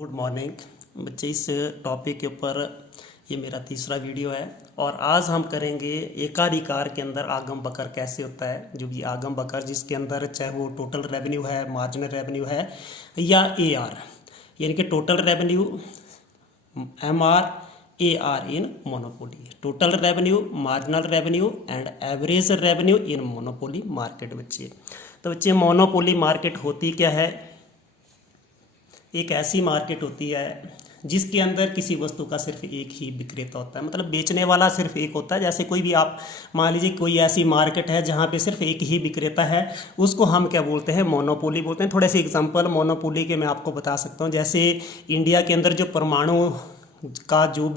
Good morning बच्चे। इस topic के ऊपर ये मेरा तीसरा वीडियो है और आज हम करेंगे एकाधिकार के अंदर आगम बकर कैसे होता है। जो भी आगम बकर जिसके अंदर चाहे वो टोटल रेवेन्यू है, मार्जिनल रेवेन्यू है या AR, यानी कि total revenue MR AR in monopoly, total revenue, marginal revenue and average revenue in monopoly market. बच्चे तो बच्चे मोनोपोली मार्केट होती क्या है? एक ऐसी मार्केट होती है जिसके अंदर किसी वस्तु का सिर्फ एक ही विक्रेता होता है, मतलब बेचने वाला सिर्फ एक होता है। जैसे कोई भी आप मान लीजिए कोई ऐसी मार्केट है जहाँ पे सिर्फ एक ही विक्रेता है, उसको हम क्या बोलते हैं? मोनोपोली बोलते हैं। थोड़े से एग्जांपल मोनोपोली के मैं आपको बता सकता हूँ। जैसे इंडिया के अंदर जो परमाणु का जो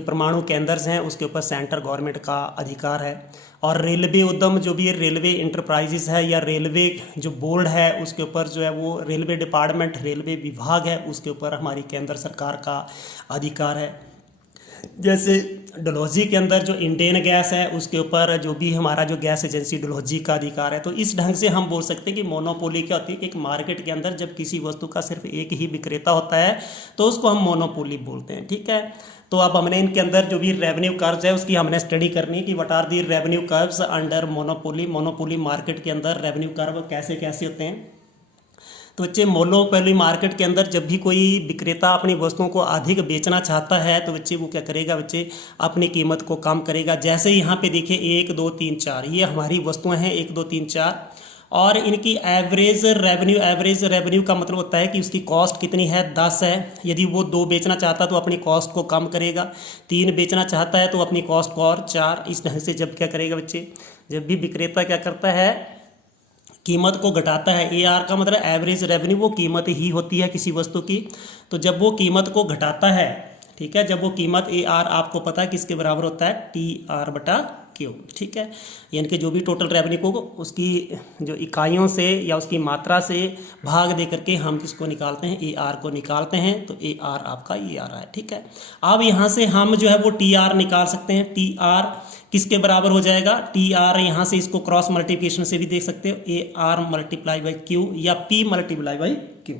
परमाणु केंद्र हैं उसके ऊपर सेंट्रल गवर्नमेंट का अधिकार है, और रेलवे उद्यम जो भी रेलवे इंटरप्राइजेस है या रेलवे जो बोर्ड है उसके ऊपर जो है वो रेलवे डिपार्टमेंट, रेलवे विभाग है, उसके ऊपर हमारी केंद्र सरकार का अधिकार है। जैसे डलहौजी के अंदर जो इंडेन गैस है उसके ऊपर जो भी हमारा जो गैस एजेंसी डलहौजी का अधिकार है। तो इस ढंग से हम बोल सकते हैं कि मोनोपोली क्या होती है कि एक मार्केट के अंदर जब किसी वस्तु का सिर्फ एक ही विक्रेता होता है तो उसको हम मोनोपोली बोलते हैं। ठीक है, तो अब हमने इनके अंदर जो भी रेवेन्यू कर्व्स है उसकी हमने स्टडी करनी है कि what are the revenue curves under monopoly market के अंदर रेवेन्यू कर्व कैसे कैसे होते हैं। तो बच्चे मोनोपोली मार्केट के अंदर जब भी कोई विक्रेता अपनी वस्तुओं को अधिक बेचना चाहता है तो बच्चे वो क्या करेगा? बच्चे अपनी कीमत को कम करेगा। जैसे यहाँ पे देखिए 1 2 3 4 ये हमारी वस्तुएं हैं 1 2 3 4, और इनकी एवरेज रेवेन्यू का मतलब होता है कि उसकी कॉस्ट कितनी है? 10 है। यदि वो 2 बेचना चाहता है तो अपनी कॉस्ट को कम करेगा, 3 बेचना चाहता है तो अपनी कॉस्ट को और 4। इस ढंग से जब क्या करेगा बच्चे? जब भी विक्रेता क्या करता है? कीमत को घटाता है। AR का मतलब एवरेज रेवेन्यू, वो कीमत ही होती है किसी वस्तु की। तो जब वो कीमत को घटाता है, ठीक है, जब वो कीमत AR आपको पता है किसके बराबर होता है? TR/Q। ठीक है, यानी कि जो भी टोटल रेवेन्यू को उसकी जो इकाइयों से या उसकी मात्रा से भाग दे करके हम किसको निकालते हैं? AR को निकालते हैं। तो AR आपका ये आ रहा है। ठीक है, अब यहाँ से हम जो है वो TR निकाल सकते हैं। TR किसके बराबर हो जाएगा? TR यहाँ से इसको क्रॉस मल्टीप्लिकेशन से भी देख सकते हो, AR × Q या P × Q।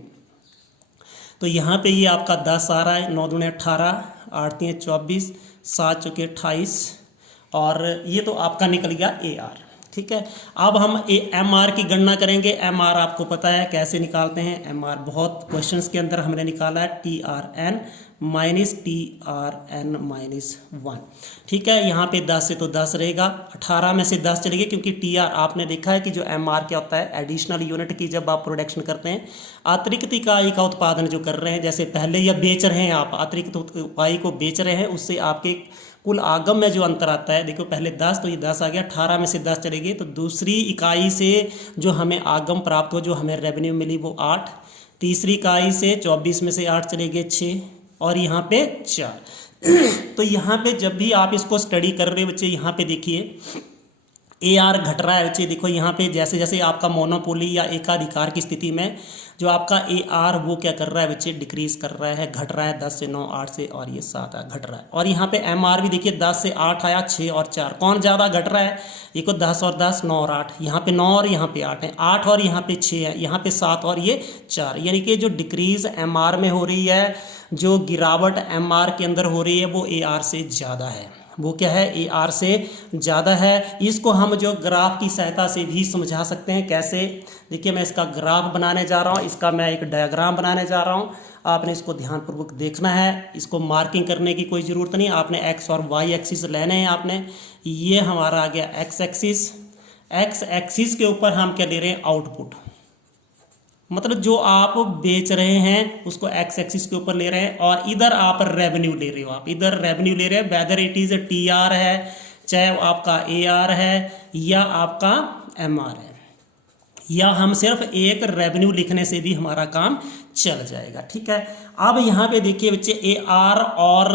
तो यहाँ पे ये आपका 10 आ रहा है, 9 दूने 18, 8 3 24, 7 चौके 28, और ये तो आपका निकल गया AR। ठीक है, अब हम MR की गणना करेंगे। MR आपको पता है कैसे निकालते हैं? MR बहुत क्वेश्चंस के अंदर हमने निकाला है, TRN -1। ठीक है, यहाँ पे 10 से तो 10 रहेगा, 18 में से 10 चलेंगे क्योंकि TR आपने देखा है कि जो MR क्या होता है? एडिशनल यूनिट की जब आप प्रोडक्शन करते हैं, अतिरिक्त इकाई का उत्पादन जो कर रहे हैं, जैसे पहले या बेच रहे हैं आप, अतिरिक्त इकाई को बेच रहे हैं, उससे आपके कुल आगम में जो अंतर आता है, देखो पहले 10 तो ये 10 आ गया, 18 में से 10 चलेगी तो दूसरी इकाई से जो हमें आगम प्राप्त हो, जो हमें रेवेन्यू मिली वो 8, तीसरी इकाई से 24 में से 8 चले गए 6, और यहाँ पे 4। तो यहाँ पे जब भी आप इसको स्टडी कर रहे हो बच्चे, यहाँ पे देखिए AR घट रहा है बच्चे। देखो यहाँ पे जैसे जैसे आपका मोनोपोली या एकाधिकार की स्थिति में जो आपका AR वो क्या कर रहा है बच्चे? डिक्रीज कर रहा है, घट रहा है। 10 से 9, 8 से, और ये 7 घट रहा है। और यहाँ पे MR भी देखिए 10 से 8 आया, 6 और 4, कौन ज़्यादा घट रहा है? देखो 10 और 10, 9 और 8, यहाँ पे 9 और यहाँ पे 8 है, 8 और यहाँ पे 6 है, यहाँ पे 7 और ये 4। यानी कि जो डिक्रीज MR में हो रही है, जो गिरावट MR के अंदर हो रही है वो AR से ज़्यादा है। वो क्या है? AR से ज़्यादा है। इसको हम जो ग्राफ की सहायता से भी समझा सकते हैं। कैसे? देखिए मैं इसका ग्राफ बनाने जा रहा हूँ, इसका मैं एक डायग्राम बनाने जा रहा हूँ। आपने इसको ध्यानपूर्वक देखना है, इसको मार्किंग करने की कोई ज़रूरत नहीं। आपने X और Y एक्सिस लेने हैं। आपने ये हमारा आ गया X एक्सिस के ऊपर हम क्या ले रहे हैं? आउटपुट, मतलब जो आप बेच रहे हैं उसको X एक्सिस के ऊपर ले रहे हैं, और इधर आप रेवेन्यू ले रहे हो। आप इधर रेवेन्यू ले रहे हैं, वेदर इट इज TR है, चाहे आपका AR है या आपका MR है, या हम सिर्फ एक रेवेन्यू लिखने से भी हमारा काम चल जाएगा। ठीक है, अब यहाँ पे देखिए बच्चे AR और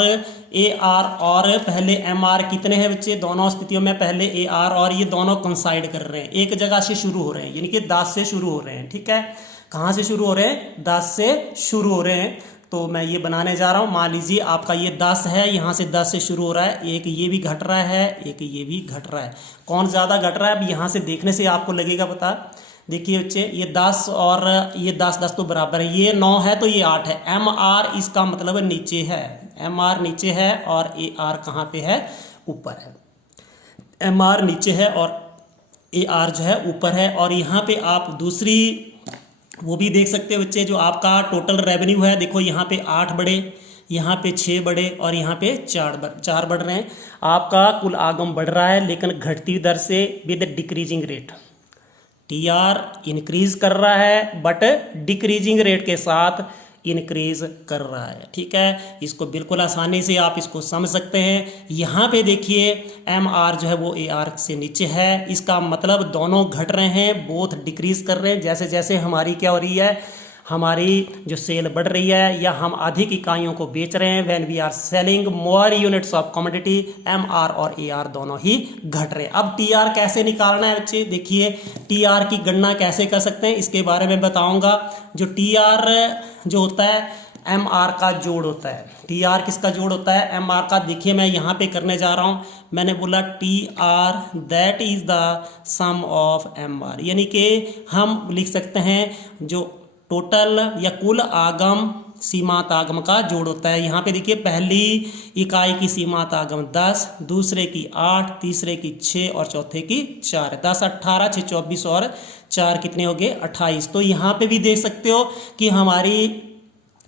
पहले MR कितने हैं बच्चे? दोनों स्थितियों में पहले AR और ये दोनों कंसाइड कर रहे हैं, एक जगह से शुरू हो रहे हैं, यानी कि 10 से शुरू हो रहे हैं। ठीक है, कहाँ से शुरू हो रहे हैं? 10 से शुरू हो रहे हैं। तो मैं ये बनाने जा रहा हूँ। मान लीजिए आपका ये 10 है, यहाँ से 10 से शुरू हो रहा है, एक ये भी घट रहा है, एक ये भी घट रहा है। कौन ज़्यादा घट रहा है? अब यहाँ से देखने से आपको लगेगा पता, देखिए बच्चे ये 10 और ये 10 10 तो बराबर है, ये 9 है तो ये 8 है। एम आर इसका मतलब नीचे है, एम आर नीचे है और ए आर कहाँ पे है, ऊपर है। एम आर नीचे है और ए आर जो है ऊपर है। और यहाँ पे आप दूसरी वो भी देख सकते हो बच्चे, जो आपका टोटल रेवेन्यू है, देखो यहाँ पे 8 बढ़े, यहाँ पे 6 बढ़े और यहाँ पे 4 बढ़ रहे हैं। आपका कुल आगम बढ़ रहा है लेकिन घटती दर से, with decreasing rate. T R increase कर रहा है बट डिक्रीजिंग रेट के साथ इंक्रीज कर रहा है। ठीक है, इसको बिल्कुल आसानी से आप इसको समझ सकते हैं। यहाँ पे देखिए एम आर जो है वो ए आर से नीचे है, इसका मतलब दोनों घट रहे हैं, बोथ डिक्रीज कर रहे हैं। जैसे जैसे हमारी क्या हो रही है, हमारी जो सेल बढ़ रही है या हम अधिक इकाइयों को बेच रहे हैं, when we are selling more units of commodity, M R और ए आर दोनों ही घट रहे हैं। अब टी आर कैसे निकालना है बच्चे, देखिए टी आर की गणना कैसे कर सकते हैं इसके बारे में बताऊंगा। जो टी आर जो होता है एम आर का जोड़ होता है। टी आर किसका जोड़ होता है, एम आर का। देखिए मैं यहाँ पे करने जा रहा हूँ, मैंने बोला T R that is the sum of M R, यानी कि हम लिख सकते हैं जो टोटल या कुल आगम सीमांत आगम का जोड़ होता है। यहाँ पे देखिए पहली इकाई की सीमांत आगम 10, दूसरे की 8, तीसरे की 6 और चौथे की 4। 10 18 6 24 और 4 कितने हो गए, 28। तो यहाँ पे भी देख सकते हो कि हमारी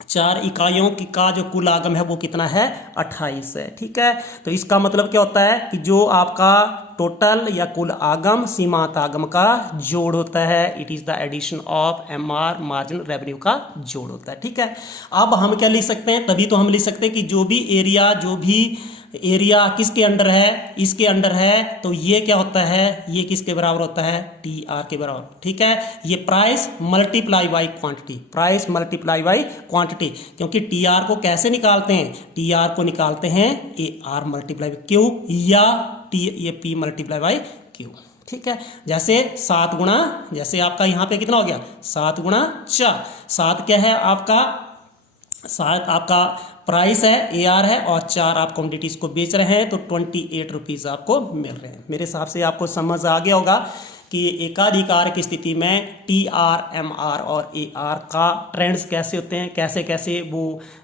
4 इकाइयों की का जो कुल आगम है वो कितना है, 28 है। ठीक है, तो इसका मतलब क्या होता है कि जो आपका टोटल या कुल आगम सीमांत आगम का जोड़ होता है, it is the addition of M R marginal revenue का जोड़ होता है। ठीक है, अब हम क्या लिख सकते हैं, तभी तो हम लिख सकते हैं कि जो भी एरिया किसके अंडर है, इसके अंडर है, तो ये क्या होता है, ये किसके बराबर होता है, टी आर के बराबर। ठीक है, ये price multiply by quantity, price multiply by quantity. क्योंकि टी आर को कैसे निकालते हैं, टी आर को निकालते हैं A R multiply by Q या टी ये पी मल्टीप्लाई बाई क्यू। ठीक है, जैसे 7 गुणा, जैसे आपका यहाँ पे कितना हो गया, 7 गुणा 4। 7 क्या है आपका, 7 आपका प्राइस है, ए आर है, और 4 आप क्वांटिटीज को बेच रहे हैं, तो 28 रुपीज़ आपको मिल रहे हैं। मेरे हिसाब से आपको समझ आ गया होगा कि एकाधिकार की स्थिति में टी आर, एम आर और ए आर का ट्रेंड्स कैसे होते हैं, कैसे कैसे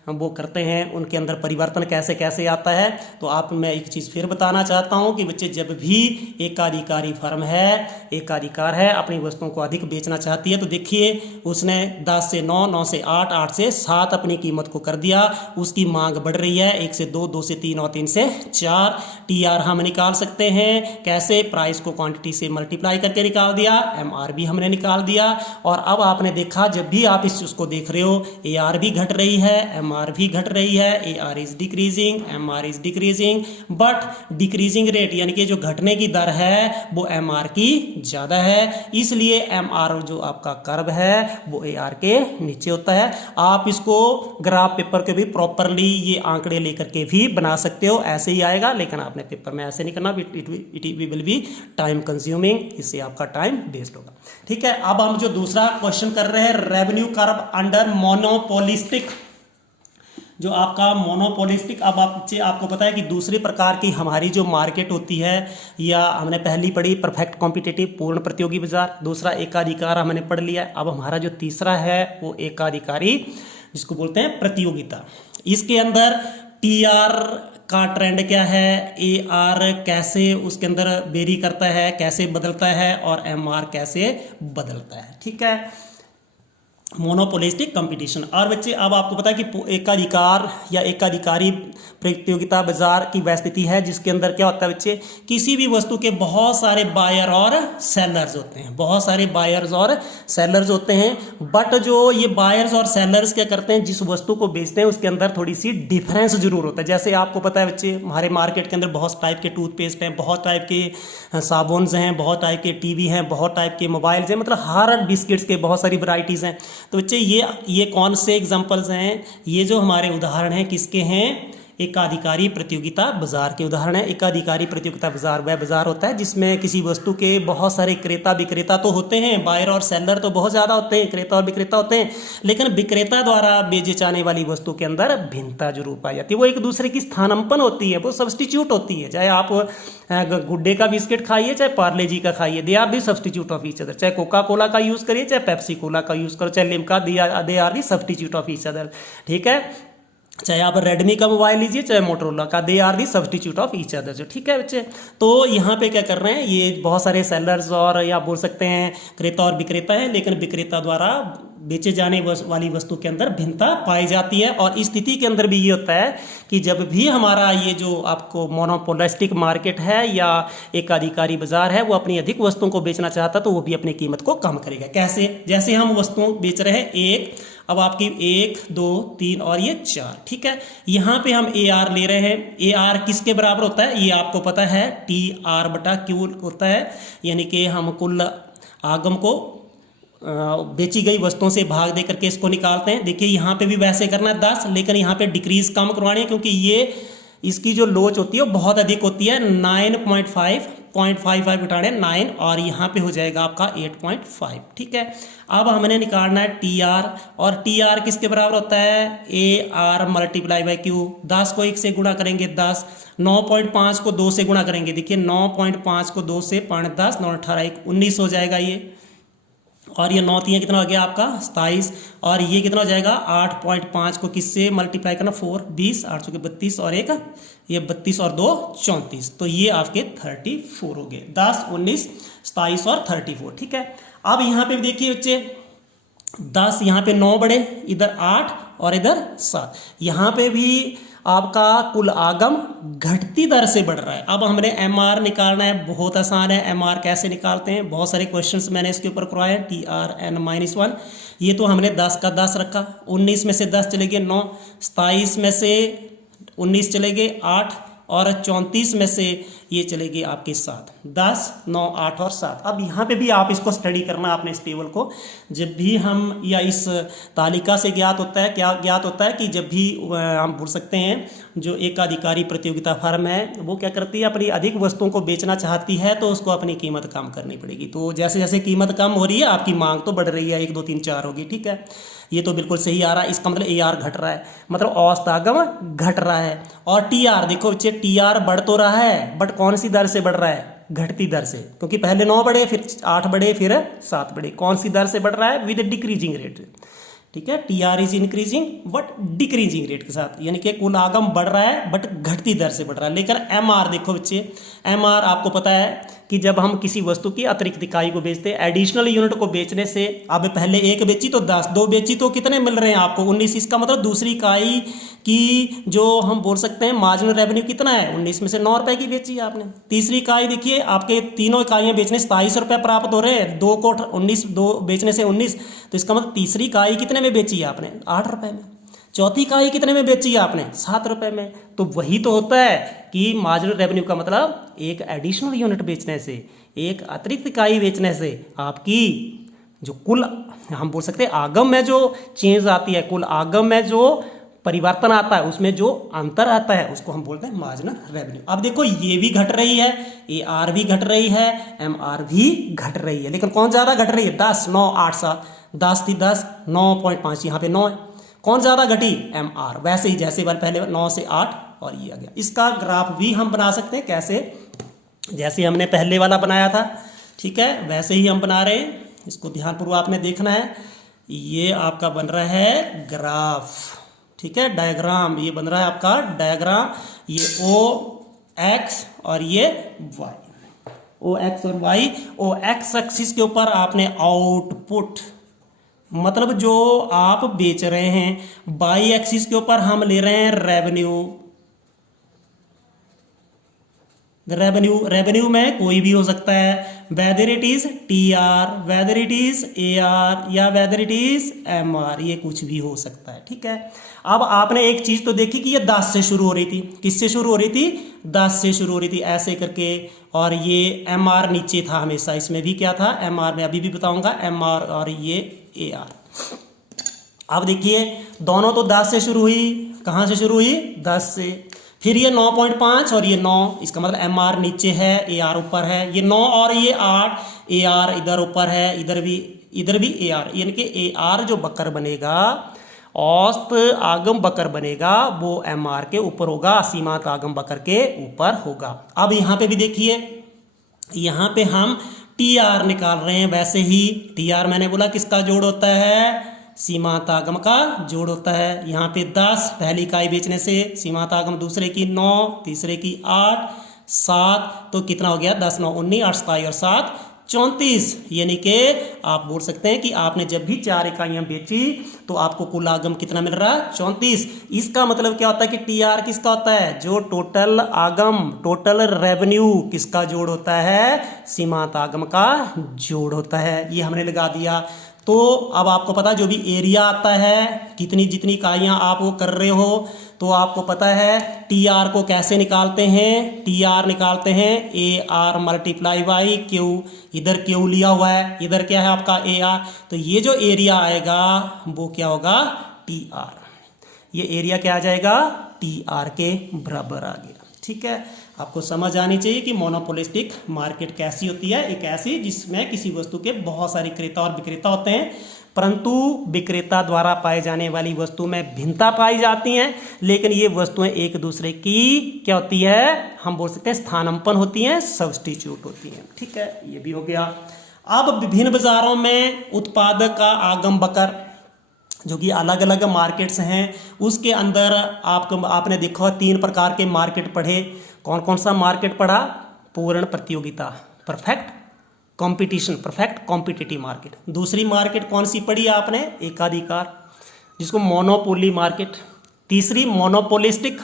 वो करते हैं, उनके अंदर परिवर्तन कैसे कैसे आता है। तो आप मैं एक चीज़ फिर बताना चाहता हूं कि बच्चे जब भी एकाधिकारी फर्म है, एकाधिकार है, अपनी वस्तुओं को अधिक बेचना चाहती है, तो देखिए उसने 10 से 9, 9 से 8, 8 से 7 अपनी कीमत को कर दिया, उसकी मांग बढ़ रही है, 1 से 2, 2 से 3 और 3 से 4। टी आर हम निकाल सकते हैं कैसे, प्राइस को क्वांटिटी से मल्टीप्लाई करके निकाल दिया, एम आर भी हमने निकाल दिया। और अब आपने देखा जब भी आप इस उसको देख रहे हो, ए आर भी घट रही है, एम आर भी घट रही है, A R is decreasing, M R is decreasing, but decreasing rate यानी कि जो घटने की दर है वो एम आर की ज़्यादा है, इसलिए एम आर जो आपका कर्व है वो ए आर के नीचे होता है। आप इसको ग्राफ पेपर के भी प्रॉपरली ये आंकड़े लेकर के भी बना सकते हो, ऐसे ही आएगा, लेकिन आपने पेपर में ऐसे नहीं करना, it will be time consuming, इससे आपका टाइम वेस्ट होगा। ठीक है, अब हम जो दूसरा क्वेश्चन कर रहे हैं, रेवेन्यू कर्व अंडर मोनोपोलिस्टिक, जो आपका मोनोपोलिस्टिक। अब आपको पता है कि दूसरे प्रकार की हमारी जो मार्केट होती है, या हमने पहली पढ़ी परफेक्ट कॉम्पिटिटिव, पूर्ण प्रतियोगी बाजार, दूसरा एकाधिकार हमने पढ़ लिया। अब हमारा जो तीसरा है वो एकाधिकारी, जिसको बोलते हैं प्रतियोगिता। इसके अंदर टी आर का ट्रेंड क्या है, ए आर कैसे उसके अंदर वेरी करता है, कैसे बदलता है, और एम आर कैसे बदलता है। ठीक है, मोनोपोलिस्टिक कंपटीशन। और बच्चे अब आपको पता है कि एकाधिकार या एकाधिकारी प्रतियोगिता बाजार की वह स्थिति है जिसके अंदर क्या होता है बच्चे, किसी भी वस्तु के बहुत सारे बायर और सेलर्स होते हैं, बहुत सारे बायर्स और सेलर्स होते हैं, बट जो ये बायर्स और सेलर्स क्या करते हैं, जिस वस्तु को बेचते हैं उसके अंदर थोड़ी सी डिफरेंस जरूर होता है। जैसे आपको पता है बच्चे, हमारे मार्केट के अंदर बहुत टाइप के टूथपेस्ट हैं, बहुत टाइप के साबुन हैं, बहुत टाइप के टीवी हैं, बहुत टाइप के मोबाइल्स हैं, मतलब हर बिस्किट्स के बहुत सारी वैरायटीज़ हैं। तो बच्चे ये कौन से एग्जांपल्स हैं, ये जो हमारे उदाहरण हैं किसके हैं, एकाधिकारी प्रतियोगिता बाजार के उदाहरण है। एकाधिकारी प्रतियोगिता बाजार वह बाजार होता है जिसमें किसी वस्तु के बहुत सारे क्रेता विक्रेता तो होते हैं, बायर और सेलर तो बहुत ज़्यादा होते हैं, क्रेता और विक्रेता होते हैं, लेकिन विक्रेता द्वारा बेचे जाने वाली वस्तु के अंदर भिन्नता जरूर पाई जाती है। वो एक दूसरे की स्थानांपन्न होती है, वो सब्सटीट्यूट होती है। चाहे आप गुड्डे का बिस्किट खाइए, चाहे पार्ले जी का खाइए, they are the substitute of each other. चाहे कोका कोला का यूज़ करिए, चाहे पेप्सी कोला का यूज़ करो, चाहे Limca, they are the substitute of each other. ठीक है, चाहे आप रेडमी का मोबाइल लीजिए, चाहे मोटरोला का, they are the substitute of each other. जो ठीक है बच्चे, तो यहाँ पे क्या कर रहे हैं, ये बहुत सारे सेलर्स और या बोल सकते हैं क्रेता और विक्रेता हैं, लेकिन विक्रेता द्वारा बेचे जाने वाली वस्तु के अंदर भिन्नता पाई जाती है। और इस स्थिति के अंदर भी ये होता है कि जब भी हमारा ये जो आपको मोनोपोलिस्टिक मार्केट है या एकाधिकारी बाजार है, वो अपनी अधिक वस्तुओं को बेचना चाहता है तो वो भी अपनी कीमत को कम करेगा। कैसे? जैसे हम वस्तुओं बेच रहे हैं एक, अब आपकी 1 2 3 और ये 4, ठीक है। यहाँ पे हम AR ले रहे हैं। AR किसके बराबर होता है ये आपको पता है, TR/Q होता है, यानी कि हम कुल आगम को बेची गई वस्तुओं से भाग दे करके इसको निकालते हैं। देखिए यहाँ पे भी वैसे करना है 10, लेकिन यहाँ पे डिक्रीज कम करवानी है क्योंकि ये इसकी जो लोच होती है वो बहुत अधिक होती है। 9.5 0.55 घटाने 9 और यहाँ पे हो जाएगा आपका 8.5। ठीक है, अब हमने निकालना है TR, और TR किसके बराबर होता है, AR मल्टीप्लाई बाई Q। 10 को 1 से गुणा करेंगे 10, 9.5 को 2 से गुणा करेंगे, देखिए 9.5 को 2 से 5 10 9 18 1 19 हो जाएगा ये, और ये 9 3 कितना हो गया आपका 27, और ये कितना हो जाएगा 8.5 को किससे मल्टीप्लाई करना 4 20 8 के 32 और एक ये 32 और 2 34, तो ये आपके 34 हो गए। 10 19 27 और 34। ठीक है, अब यहाँ पे देखिए बच्चे 10, यहाँ पे 9 बढ़े, इधर 8 और इधर 7, यहाँ पे भी आपका कुल आगम घटती दर से बढ़ रहा है। अब हमने MR निकालना है, बहुत आसान है। MR कैसे निकालते हैं, बहुत सारे क्वेश्चंस मैंने इसके ऊपर करवाए हैं। TRN-1, ये तो हमने 10 का 10 रखा, 19 में से 10 चले गए 9, 27 में से 19 चले गए 8, और 34 में से ये चले गए आपके 7, 10 9 8 और 7। अब यहाँ पे भी आप इसको स्टडी करना अपने इस टेबल को। जब भी हम या इस तालिका से ज्ञात होता है, क्या ज्ञात होता है कि जब भी हम बोल सकते हैं जो एकाधिकारी प्रतियोगिता फर्म है वो क्या करती है, अपनी अधिक वस्तुओं को बेचना चाहती है तो उसको अपनी कीमत कम करनी पड़ेगी। तो जैसे जैसे कीमत कम हो रही है आपकी मांग तो बढ़ रही है, 1 2 3 4 होगी। ठीक है, ये तो बिल्कुल सही आ रहा है, इसका मतलब AR घट रहा है, मतलब औसत आगम घट रहा है। और TR देखो बच्चे, TR बढ़ तो रहा है बट कौन सी दर से बढ़ रहा है, घटती दर से, क्योंकि पहले 9 बढ़े, फिर 8 बढ़े, फिर 7 बढ़े। कौन सी दर से बढ़ रहा है, विद डिक्रीजिंग रेट। ठीक है, TR is increasing but decreasing rate के साथ, यानी कि कुल आगम बढ़ रहा है बट घटती दर से बढ़ रहा है। लेकिन MR देखो बच्चे, MR आपको पता है कि जब हम किसी वस्तु की अतिरिक्त इकाई को बेचते हैं, एडिशनल यूनिट को बेचने से, अब पहले 1 बेची तो 10, 2 बेची तो कितने मिल रहे हैं आपको 19, इसका मतलब दूसरी इकाई की जो हम बोल सकते हैं मार्जिनल रेवेन्यू कितना है, 19 में से 9 रुपए की बेची है आपने। तीसरी इकाई देखिए, आपके तीनों इकाइयां बेचने 27 रुपये प्राप्त हो रहे हैं, 2 को 19 2 बेचने से 19, तो इसका मतलब तीसरी इकाई कितने में बेची है आपने, 8 रुपये में। चौथी इकाई कितने में बेची है आपने, 7 रुपये में। तो वही तो होता है कि मार्जिनल रेवेन्यू का मतलब एक एडिशनल यूनिट बेचने से, एक अतिरिक्त इकाई बेचने से आपकी जो कुल हम बोल सकते हैं आगम में जो चेंज आती है, कुल आगम में जो परिवर्तन आता है, उसमें जो अंतर आता है उसको हम बोलते हैं मार्जिनल रेवेन्यू। अब देखो ये भी घट रही है, AR भी घट रही है, MR भी घट रही है, लेकिन कौन ज्यादा घट रही है, 10 9 8 7, 10 थी 10, 9.5 यहाँ पे 9 है। कौन ज्यादा घटी, MR। वैसे ही जैसे बार पहले 9 से 8 और ये आ गया। इसका ग्राफ भी हम बना सकते हैं, कैसे, जैसे हमने पहले वाला बनाया था, ठीक है, वैसे ही हम बना रहे हैं। इसको ध्यानपूर्वक आपने देखना है। ये आपका बन रहा है ग्राफ, ठीक है, डायग्राम, ये बन रहा है आपका डायग्राम। ये OX और ये Y, OX और Y। OX एक्सिस के ऊपर आपने आउटपुट, मतलब जो आप बेच रहे हैं, बाई एक्सिस के ऊपर हम ले रहे हैं रेवेन्यू। रेवेन्यू में कोई भी हो सकता है, whether it is TR, whether it is AR या वेदर इट इज MR, ये कुछ भी हो सकता है। ठीक है, अब आपने एक चीज तो देखी कि ये 10 से शुरू हो रही थी, किससे शुरू हो रही थी, 10 से शुरू हो रही थी ऐसे करके, और ये MR नीचे था हमेशा। इसमें भी क्या था, MR में अभी भी बताऊंगा, MR और ये AR। अब देखिए दोनों तो 10 से शुरू हुई, कहाँ से शुरू हुई 10 से, फिर ये 9.5 और ये 9, इसका मतलब एम आर नीचे है, ए आर ऊपर है, ये 9 और ये 8, ए आर इधर ऊपर है, इधर भी ए आर, यानी कि ए आर जो वक्र बनेगा, औसत आगम वक्र बनेगा, वो एम आर के ऊपर होगा, सीमांत आगम वक्र के ऊपर होगा। अब यहाँ पे भी देखिए, यहाँ पे हम टी आर निकाल रहे हैं, वैसे ही टी आर मैंने बोला किसका जोड़ होता है, सीमांत आगम का जोड़ होता है। यहाँ पे 10 पहली इकाई बेचने से, सीमांत आगम दूसरे की 9, तीसरे की 8, 7, तो कितना हो गया 10 9 19, 8 27 और 7 34, यानी कि आप बोल सकते हैं कि आपने जब भी 4 इकाइयां बेची तो आपको कुल आगम कितना मिल रहा है 34। इसका मतलब क्या होता है कि टी आर किसका होता है, जो टोटल आगम, टोटल रेवेन्यू किसका जोड़ होता है, सीमांत आगम का जोड़ होता है। ये हमने लगा दिया। तो अब आपको पता जो भी एरिया आता है, कितनी जितनी इकाइयां आप वो कर रहे हो, तो आपको पता है टी आर को कैसे निकालते हैं, टी आर निकालते हैं A R multiply by Q, इधर क्यू लिया हुआ है, इधर क्या है आपका ए आर, तो ये जो एरिया आएगा वो क्या होगा टी आर, ये एरिया क्या आ जाएगा टी आर के बराबर आ गया। ठीक है, आपको समझ आनी चाहिए कि मोनोपोलिस्टिक मार्केट कैसी होती है, एक ऐसी जिसमें किसी वस्तु के बहुत सारे क्रेता और विक्रेता होते हैं, परंतु विक्रेता द्वारा पाए जाने वाली वस्तु में भिन्नता पाई जाती हैं, लेकिन ये वस्तुएं एक दूसरे की क्या होती है, हम बोल सकते हैं स्थानांपन्न होती हैं, सब्स्टिट्यूट होती हैं। ठीक है, ये भी हो गया। अब विभिन्न बाजारों में उत्पादक का आगम वक्र, जो कि अलग अलग मार्केट्स हैं, उसके अंदर आपने देखा 3 प्रकार के मार्केट पढ़े। कौन कौन सा मार्केट पढ़ा, पूर्ण प्रतियोगिता, perfect competition, perfect competitive market. दूसरी मार्केट कौन सी पढ़ी आपने, एकाधिकार, जिसको मोनोपोली मार्केट। तीसरी मोनोपोलिस्टिक,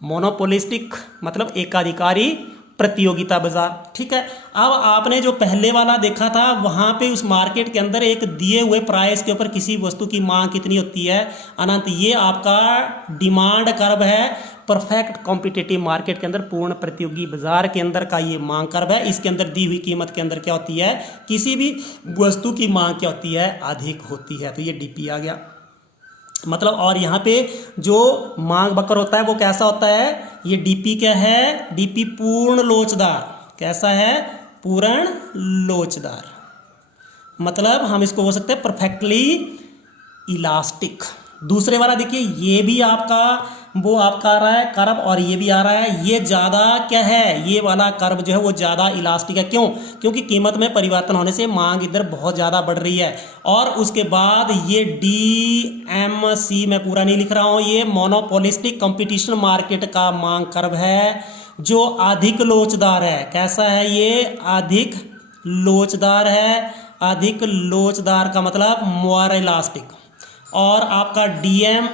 मोनोपोलिस्टिक मतलब एकाधिकारी प्रतियोगिता बाजार। ठीक है, अब आपने जो पहले वाला देखा था वहां पे उस मार्केट के अंदर एक दिए हुए प्राइस के ऊपर किसी वस्तु की मांग कितनी होती है, अनंत, ये आपका डिमांड कर्व है। परफेक्ट कॉम्पिटिटिव मार्केट के अंदर, पूर्ण प्रतियोगी बाजार के अंदर का ये मांग कर्व है। इसके अंदर दी हुई कीमत के अंदर क्या होती है, किसी भी वस्तु की मांग क्या होती है, अधिक होती है, तो ये डीपी आ गया मतलब। और यहाँ पे जो मांग वक्र होता है वो कैसा होता है, ये डीपी क्या है, डीपी पूर्ण लोचदार, कैसा है, पूर्ण लोचदार, मतलब हम इसको बोल सकते हैं परफेक्टली इलास्टिक। दूसरे वाला देखिए, ये भी आपका वो आपका आ रहा है कर्व, और ये भी आ रहा है, ये ज़्यादा क्या है, ये वाला कर्व जो है वो ज़्यादा इलास्टिक है। क्यों, क्योंकि कीमत में परिवर्तन होने से मांग इधर बहुत ज़्यादा बढ़ रही है। और उसके बाद ये DMC मैं पूरा नहीं लिख रहा हूँ, ये मोनोपोलिस्टिक कंपटीशन मार्केट का मांग कर्व है, जो अधिक लोचदार है। कैसा है, ये अधिक लोचदार है, अधिक लोचदार का मतलब मोर इलास्टिक। और आपका DM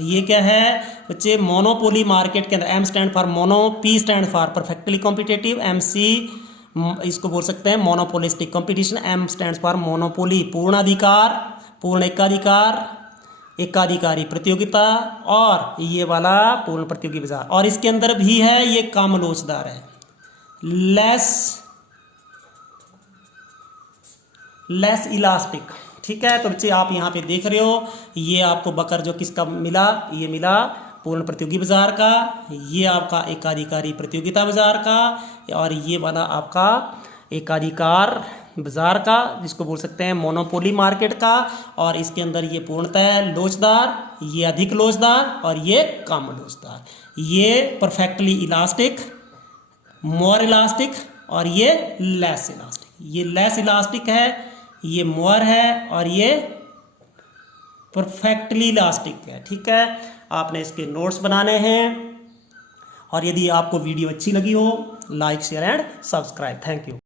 ये क्या है बच्चे, मोनोपोली मार्केट के अंदर, M stand for mono, P stand for perfectly competitive, MC इसको बोल सकते हैं monopolistic competition, M stand for monopoly, पूर्णाधिकार, पूर्ण एकाधिकार, एकाधिकारी प्रतियोगिता, और ये वाला पूर्ण प्रतियोगी बाजार। और इसके अंदर भी है ये कम लोचदार है, लेस इलास्टिक। ठीक है, तो बच्चे आप यहाँ पे देख रहे हो, ये आपको बकर जो किसका मिला, ये मिला पूर्ण प्रतियोगी बाजार का, ये आपका एकाधिकारी प्रतियोगिता बाजार का, और ये वाला आपका एकाधिकार बाजार का, जिसको बोल सकते हैं मोनोपोली मार्केट का। और इसके अंदर ये पूर्णतः लोचदार, ये अधिक लोचदार, और ये कम लोचदार, ये परफेक्टली इलास्टिक, मोर इलास्टिक, और ये लेस इलास्टिक। ये लेस इलास्टिक है, ये मोर है, और ये परफेक्टली इलास्टिक है। ठीक है, आपने इसके नोट्स बनाने हैं, और यदि आपको वीडियो अच्छी लगी हो, like share and subscribe. Thank you.